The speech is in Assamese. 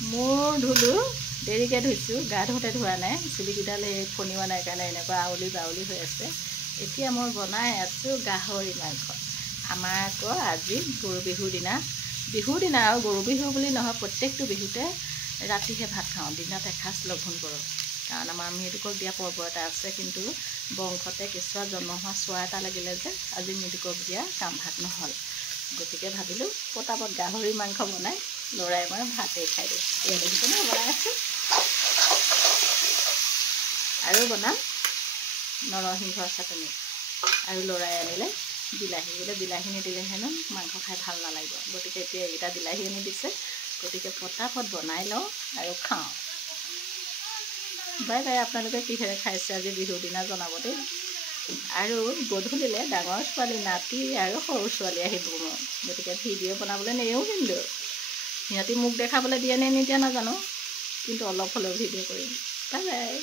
মোৰ ধুলো দেৰিকৈ ধুইছোঁ, গা ধুওঁতে ধোৱা নাই, চুলিকেইডাল এই ফণিওৱা নাই কাৰণে এনেকুৱা আউলি বাউলি হৈ আছে। এতিয়া মই বনাই আছোঁ গাহৰি মাংস। আমাৰ আকৌ আজি গৰু বিহুৰ দিনা আৰু গৰু বিহু বুলি নহয়, প্ৰত্যেকটো বিহুতে ৰাতিহে ভাত খাওঁ, দিনত এসাঁজ লঘোণ কৰোঁ। কাৰণ আমাৰ মৃতকক দিয়া পৰ্ব এটা আছে, কিন্তু বংশতে কেঁচুৱা জন্ম হোৱা চোৱা এটা লাগিলে যে আজি মৃতকক দিয়া কাম ভাগ নহ'ল। গতিকে ভাবিলোঁ পটাপট গাহৰি মাংস বনাই ল'ৰাই মই ভাতেই খাই দিওঁ। এয়া দেখিছেনে বনাই আছোঁ। আৰু বনাম নৰসিংহৰ চাটনি। আৰু ল'ৰাই আনিলে বিলাহী, বোলে বিলাহী নিদিলে হেনো মাংস খাই ভাল নালাগিব। গতিকে এতিয়া এইকেইটা বিলাহী আনি দিছে, গতিকে পটাপট বনাই লওঁ আৰু খাওঁ। বাই বাই, আপোনালোকে কিহেৰে খাইছে আজি বিহুৰ দিনা জনাব দেই। আৰু গধূলিলৈ ডাঙৰ ছোৱালী, নাতি আৰু সৰু ছোৱালী আহিব মোৰ, গতিকে ভিডিঅ' বনাবলৈ নেৰেও। কিন্তু সিহঁতি মোক দেখাবলৈ দিয়ে নে নিদিয়ে নাজানো, কিন্তু অলপ হ'লেও ভিডিঅ' কৰিম। Bye bye.